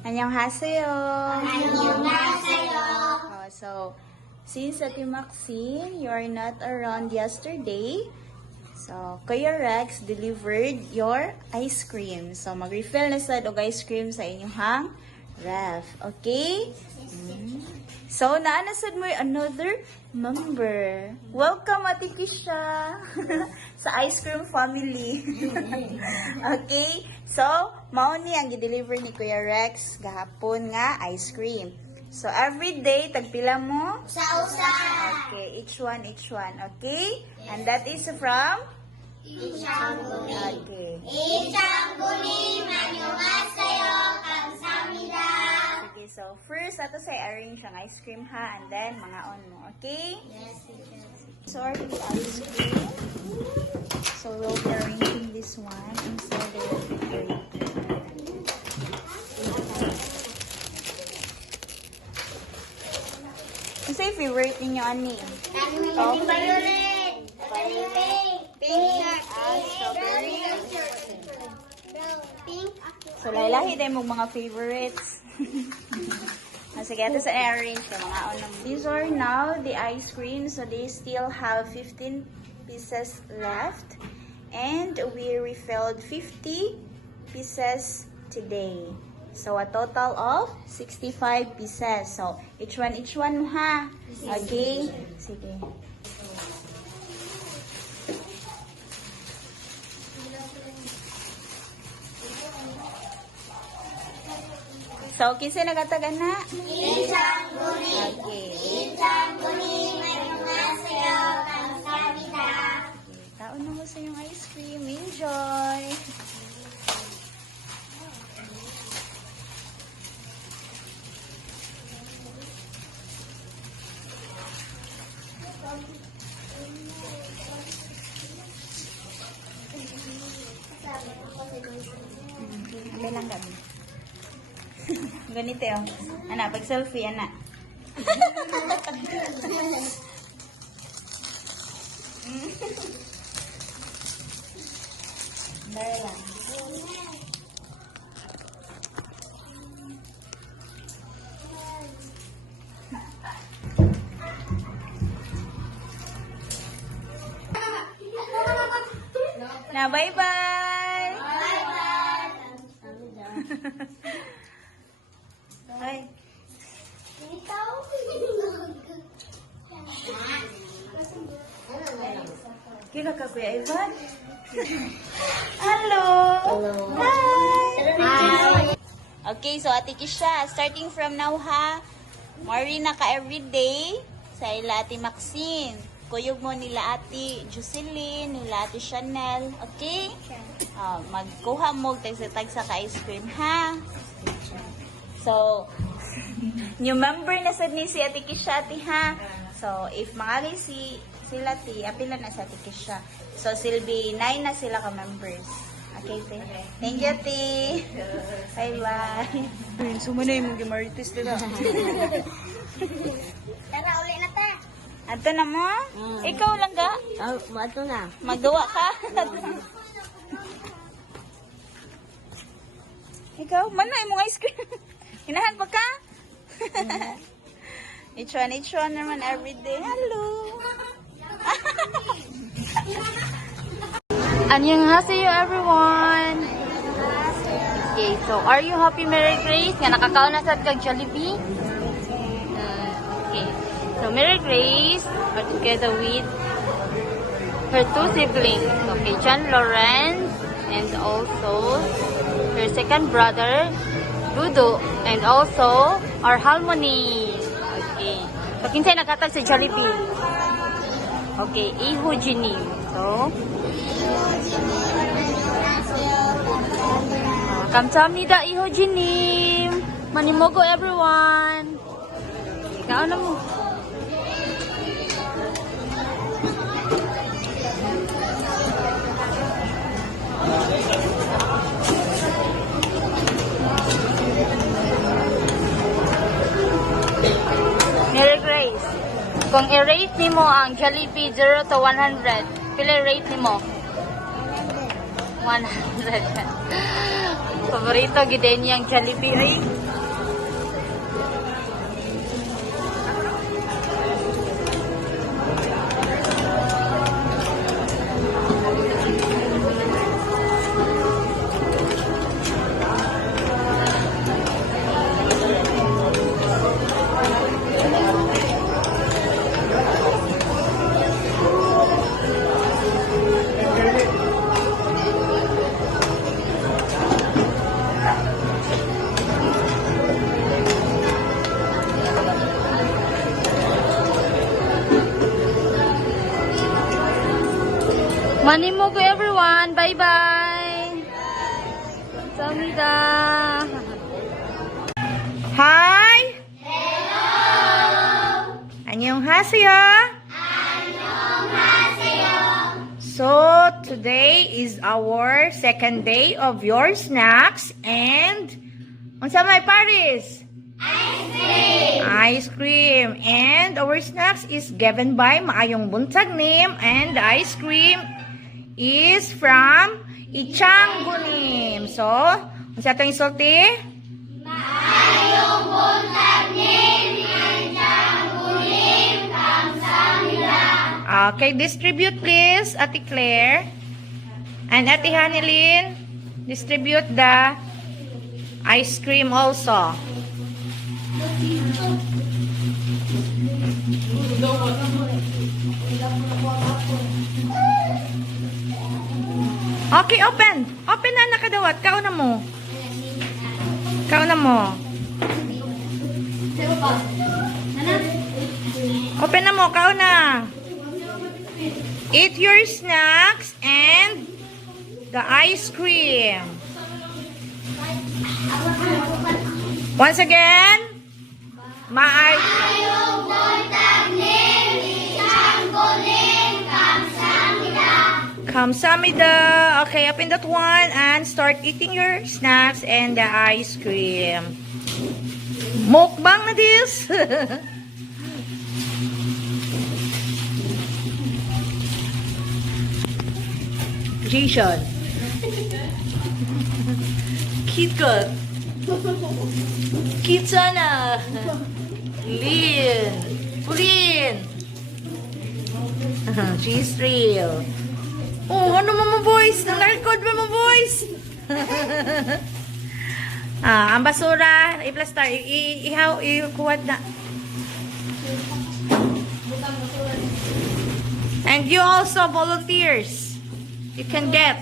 Annyeonghaseyo. Annyeonghaseyo. So, since Ate Maxine, you are not around yesterday, so Kuya Rex delivered your ice cream. So, mag-refill na sad og ice cream sa inyong ref. Okay? So, naanasad mo yung another member. Welcome, Ate Kisha, sa ice cream family. Okay? So, mauni ang gi-deliver ni Kuya Rex gahapon nga ice cream. So, every day, tagpila mo? Sausa. Okay, each one. Okay? And that is from? Ichangguling. Okay. Ichangguling. Annyeonghaseyo. Kamsahamnida. Okay, so first, ato say arrange ang ice cream ha, and then mga on mo. Okay? Yes, teacher. So, our ice cream. So, we'll be arranging this one inside the refrigerator. Kasi favorite ninyo, ani? Coffee. Violet. Pink. Strawberry. Pink. So, lahi tayo mong mga favorites. Sige, ito sa arrange ko, mga unang. These are now the ice cream. So, they still have 15 pieces left. And we refilled 50 pieces today. So, a total of 65 pieces. So, each one mo ha. Okay? Sige. So, kinsa nagatagan na? Ichangguling. Okay. Ichangguling. Annyeonghaseyo. Kamsahamnida. Taon na mo sa yung ice cream. Enjoy! Alay lang gabi. Ganito yun. Anak, pag selfie, anak. Dahil lang. Na, bye-bye! Bye-bye. Ay, Ikaw? kila ka, Kuya Ivan? Hello! Hi. Okay, so Ate Kisha, starting from now ha, mari na ka everyday sa ila Ate Maxine. Kuyog mo nila Ate Jocelyn, nila Ate Chanel. Okay? Magkuha mo tag sa ka ice cream ha. So, new member na sad ni si Ate Kisha Ate ha. So, if mga sila ti, apila na sa Ate Kisha. So, silbi 9 na sila ka members. Okay, te. Thank you, te. Bye-bye. Sumuna yung mga marites nila. Tara, uli na ta. Ato na mo? Ikaw lang ga? Ato na. Magawa ka? Ikaw? Mana yung mga ice cream? Hinahan pa ka? Each one naman everyday. Hello! Annyeonghaseyo everyone! Okay, so are you happy, Mary Grace? Nga nakakaon na sa kag Jollibee? Okay. So Mary Grace are together with her two siblings. Okay, John Lawrence and also her second brother, Dudu, and also our Harmony. Okay. So kinsay nakatag sa Jollibee? Okay, Iho Jinim. So, kamsahamnida Iho Jinim. Manimogo everyone. Ikaw na mo. Mary Grace, kung i-rate nimo ang Jollibee 0 to 100, pila rate nimo? 100. Paborito gid niyang Jollibee ay Manimo ko everyone. Bye-bye. 감사합니다. Hi. Hello. 안녕하세요. So, today is our second day of your snacks and unsa may Paris? Ice cream! Ice cream. And our snacks is given by Maayong Buntag Nim and the ice cream is from Ichangunim. So, unsa itong isulti? Maayong Buntag Nim and Ichangunim. Kamsahamnida. Okay, distribute please, Ate Claire. And Ate Hanilin, distribute the ice cream also. Okay, open. Open na nakadawat. Kauna mo. Kauna mo. Open na mo. Kauna. Eat your snacks and the ice cream. Once again, Maayong Buntag Nim, Ichangunim, Kamsahamnida. Kamsahamnida. Okay, open that one and start eating your snacks and the ice cream. Mukbang na this. Jason. KitKat. Kitsana. Lin. Pulin. She's real. Oh, ano mo voice? Nang-record mo voice? Ang basura, i-plastar, ihaw, i-kuwad na. And you also volunteers. You can get.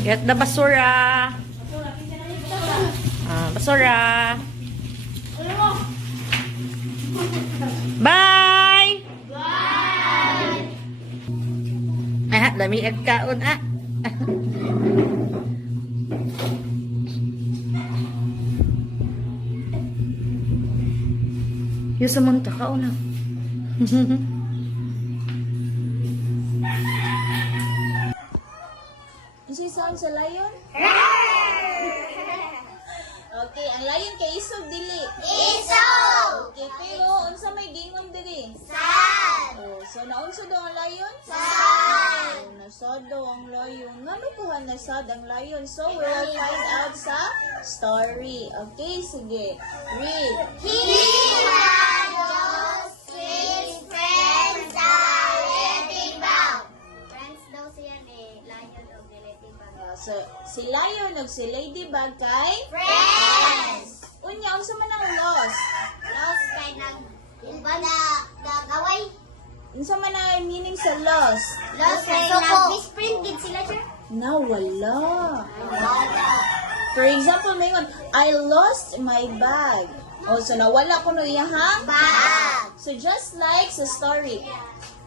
Get the basura. Basura. Bye! Bye! Lami agkaon Yung sa munta kaon na. Is it sound sa lion? Okay, ang lion kay isog dili. Isog! Okay, pero unsa may gingon diri? Sad! Oh, so naunsa daw ang lion? Sad! Oh, nasad daw ang lion. Ngano kuha nasad ang lion? So we will find out sa story. Okay, sige. Read. He had those six friends that letting bow. Friends daw siya ni Lion o ni Letting Bow. So, si lion ug si ladybug kay Friends! unya unsa man ang lost? Lost kay nagaway. Unsa man ang meaning sa lost? Lost kay nag-best friend gid sila siya. Nawala. Wala. For example, mayroon, I lost my bag. Oh, so nawala ko no iyahang Bag. So just like sa story,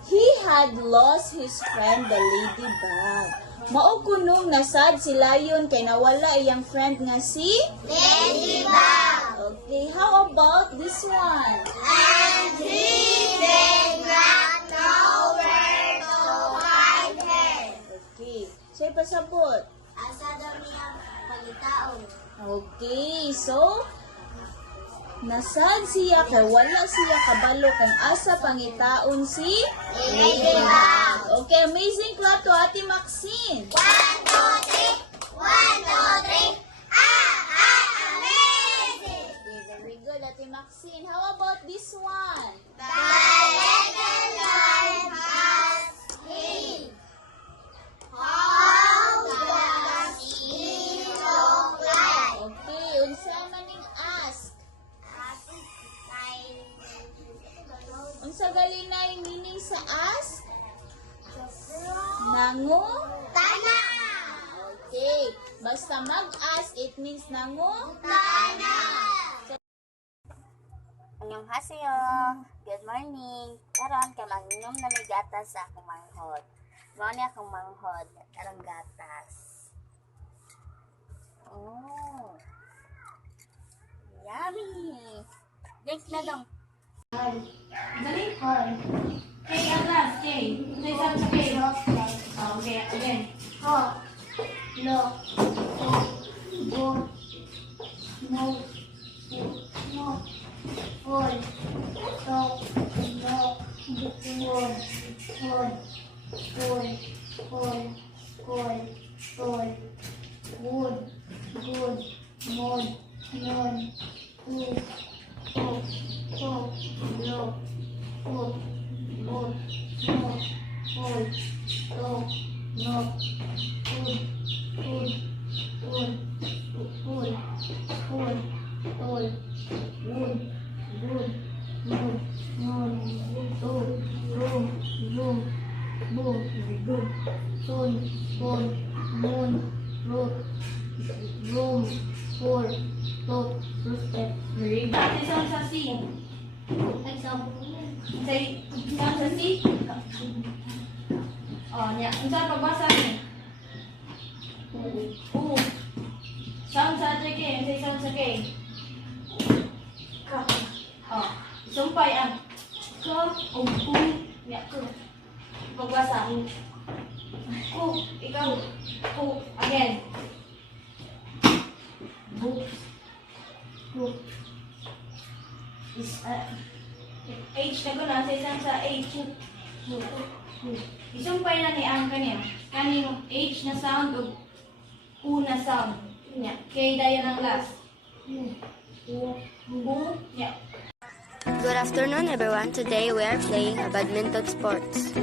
he had lost his friend the ladybug. Mao kunong nasad si lion kay nawala iyang friend nga si Ladybug. Okay, how about this one? And he did not know where to hide her. Okay, siya pasabot. Asa daw niya pagitaon. Okay, so nasad siya kay wala siya kabalo kung asa pangitaon si Ladybug. Okay, amazing clap to Ate Maxine. 1, 2, 3. 1, 2, 3. Amazing! Okay, very good, Ate Maxine. How about this one? The little lion has he. How does he look like? Okay, unsa man ning ask? Unsa galinay meaning sa ask? Nangu? Tana! Okay, basta mag-ask, it means nangu? Tana! Annyeonghaseyo. Good morning. Karon ka mag-inom na may gatas sa akong manghod. Mao ni akong manghod, karong gatas. Oh. Yummy. Drink na dong. Dali. Okay, at last. Okay. Say something. Okay. Okay, again. Hot. Lo. Go. No. No. Full. Top. No. Full. Full. Full. Full. Full. Full. Good. Good. Mood. Moon. Good. Top. Top. Low. Good. Good. No. Full. Top. No. Good. Good. Good. Full. Full. Full. Good. Good. Good. Moon. Good. Room. Room. Boom. Good. Sun. Sun. Moon. Root. Room. Four. Top. Roosted. Very good. Say sound sa C. Example. Say sound sa C. Oh, niya. Unsa pagbasa ni? U. Sound sa K. Say sound sa K. Ka. Oh. Sumpay ang Ka. o ku. Niya ku. Pagbasa. Ku. Ikaw. Ku. Again. Book. Book. Is H na ko na. Say sound sa H. Isumpay na ni ang kaniya. Kaning H na sound o U na sound. Nya. K dayon ang last. Bu. Nya. Good afternoon, everyone. Today we are playing a badminton sports.